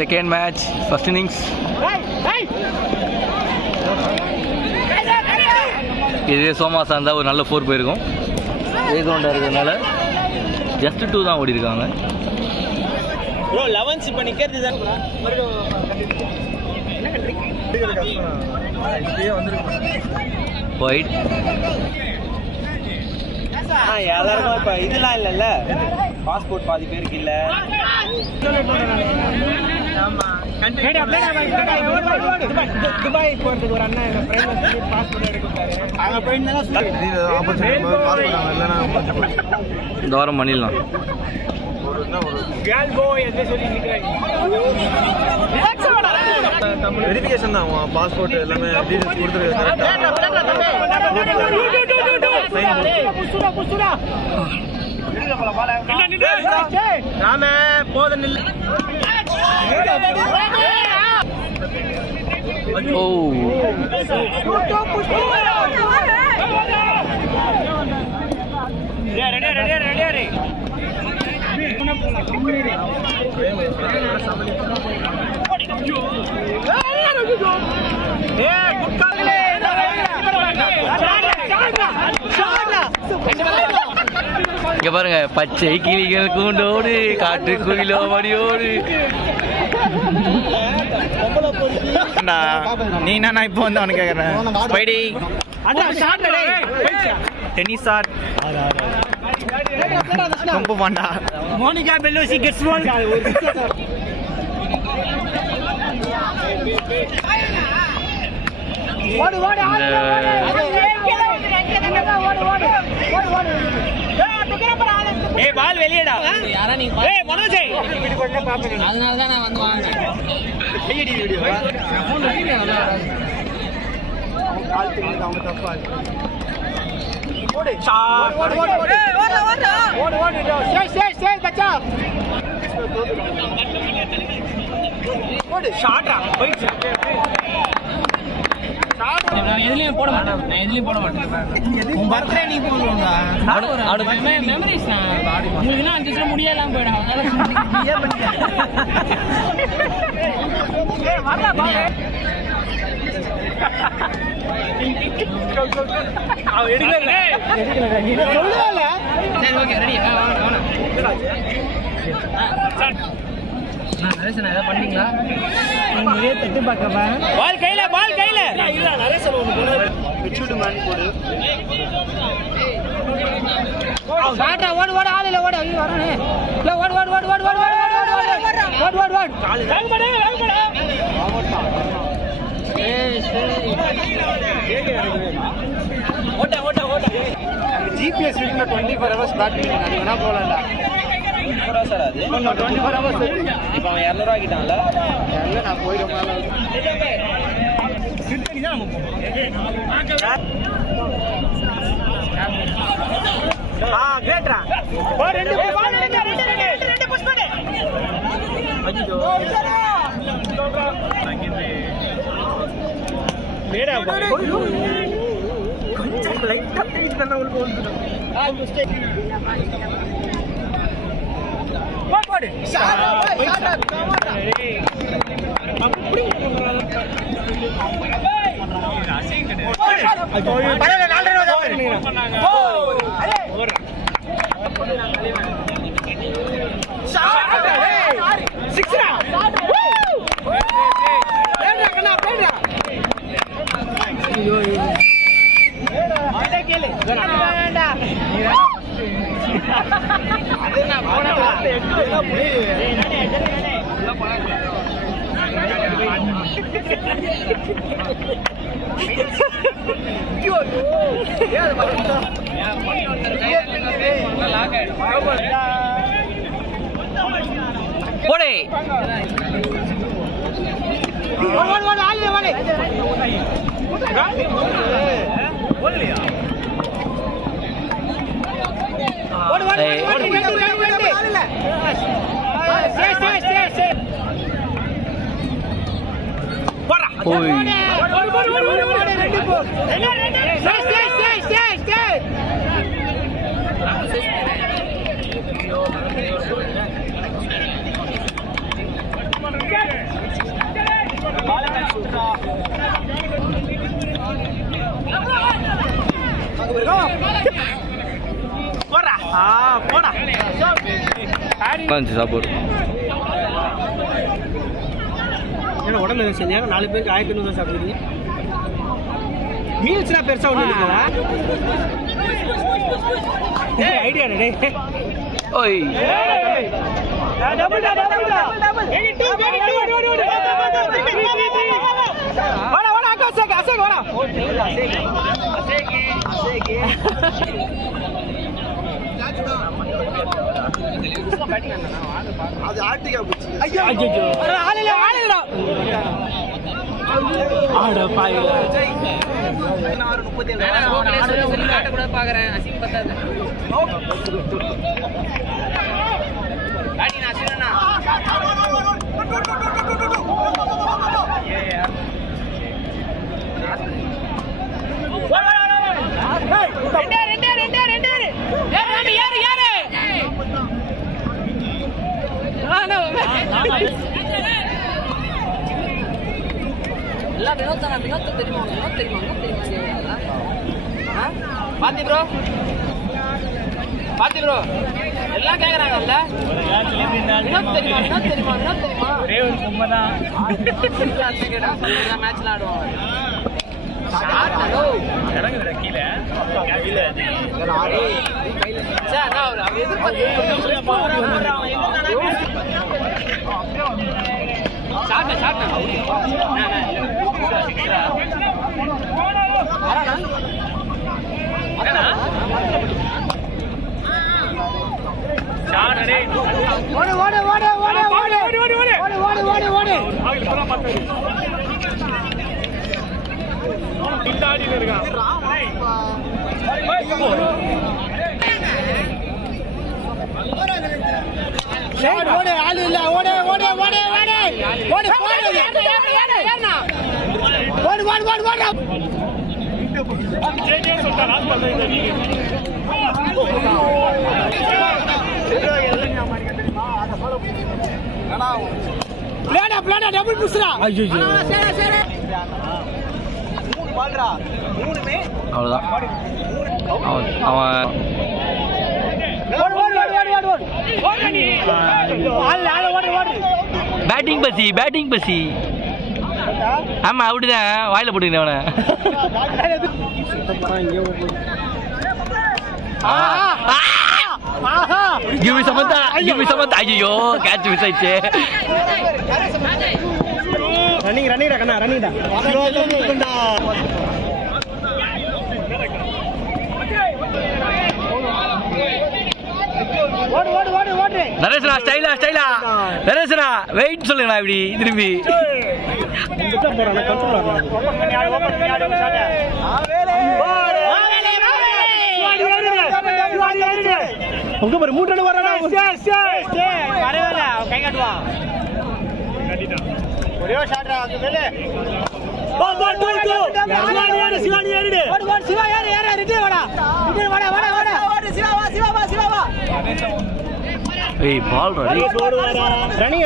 Second match first innings. இதே சோமாசா இருந்தால் ஒரு நல்ல 4 போயிருக்கும். ஏகவுண்டாக இருக்கிறதுனால ஜஸ்ட் 2 தான் ஓடி இருக்காங்க. ப்ரோ 11 இப்போ நிற்கிறது தான் ஒயிட். யாரும் இப்போ இதெல்லாம் இல்லைல்ல, பாஸ்போர்ட் பாதி பேருக்கு இல்லை. துபாய் போகிறதுக்கு ஒரு அண்ணா பாஸ்போர்ட் எடுக்கிறாரு. அங்கே போயிருந்தா இந்த வாரம் பண்ணிடலாம். வெரிஃபிகேஷன் தான் பாஸ்போர்ட் எல்லாமே டீடைல்ஸ் கொடுத்துருக்காங்க. இங்க பாருங்க, பச்சை கிளிகள் கூண்டோடு காட்டு குயிலோ மடியோடு. நீ நான் இப்போ வந்து அவனுக்கு கேட்குறேன். டென்னிஸ் ஷாட் ரொம்ப பாண்டா. மோனிகா பெல்லோசி கெட்ஸ் பால். ஏய் பால் வெளியடா. யாரா நீ ஏய் மனோஜ் அதனால தான் நான் வந்து வாங்குறேன். ஐடி வீடியோ கால் திங்க அவங்க தப்பா. ஓடு ஷாட் ஓடு ஓடு ஓடு ஓடு ஓடு ஸ்டே பச்சா ஓடு ஷாட்ரா போயிச்சு. நான் எதுலயும் போட மாட்டேன். உன் பர்த்டே நீ போடுவா. மெமரிஸ் உங்களுக்கு நான் 5 நிமிஷம் முடியலாம் போயிடும். பண்ணீங்களா? தட்டு பார்க்கப்பா. பால் கையில ஓடு ஓடு ஆள் இல்ல ஓடு வரணும். ஓடு ஓடு ஓடு ஓடு ஓடு ஓடு ஓடு ஓடு ஓடு ஓட்ட ஓட்ட ஓட்ட. ஜிபிஎஸ் வீட்ல 24 hours பேட்டரி அது வேணா போலாம்டா. சார் அது 24 hours. இப்போ அவன் 200 ரூபாய் கிட்டான்ல. இல்ல நான் போயிடும் மேல. சிட்டனி தான் நம்ம போறோம். கிரேட்ரா. ரெண்டு புஷ் பண்ணு. அஜிதோ. மேடா கொஞ்சம் லைட்டா டீச் பண்ண உள்ள போடுது. போடு ஷாட் அப்படி பரவாயில்லை 4 ரன் பண்ணாங்க. ஓவர் ஷாட் சிக்ஸ்ரா. பேட்ரா கண்ணா பேட்ரா. ஐயோ ஆடே கேளு வேண்டா. அது நான் போன வார்த்தை எடுத்து முடியல. நானே உள்ள போறேன். ஐயோ ஏய் வரடா. போடே ஓடு ஓடு ஆளு ஓடு. ஓடலையா? ஓடு ஓடு ஓடு ஓடு. ஸ்டே போடா. ஓடு ஓடு ஓடு ஓடு ரெண்டு போ. ஸ்டே. இருந்துச்சு சாப்பாடு. உடம்பு செஞ்சாங்க 4 பேருக்கு 1500 சாப்பிடுறீங்க. மீல்ஸ்லாம் பெருசா ஒண்ணு இருக்குதா? ஐடியா ஓய் அது ஆர்டிகா போச்சு. பாத்தி ப்ரோ எல்லாம் கேக்குறாங்கல்ல. வினோத் தெரியுமா ஒரே ஒரு பொம்மை தான். மேட்ச்ல ஆடுவாங்க. டபுள் புஷ்ரா. ஐயோ அவ்வளோதான். அவன் பேட்டிங் பசி. ஆமா அப்படிதான் வாயில போட்டுக்கிறேன் அவனை. Give me Samantha. ஐயோ கேட்ச் மிஸ் ஆயிடுச்சு. ரன்னிங் ரக்கண்ணா ரன்னிங் தான். நரேசனா ஸ்டைலா நரேசனா வெயிட் சொல்லுங்கண்ணா இப்படி திரும்பி. உங்க பாரு 3 ரன் வரடா. வரவேல கை காட்டுவா. ஒரே ஷாட் அது மேலே. சிவானி ஏறிடு. சிவா ஏறு ரிட்டே வாடா. சிவா வா. ஏய் பால் ரன்னிங்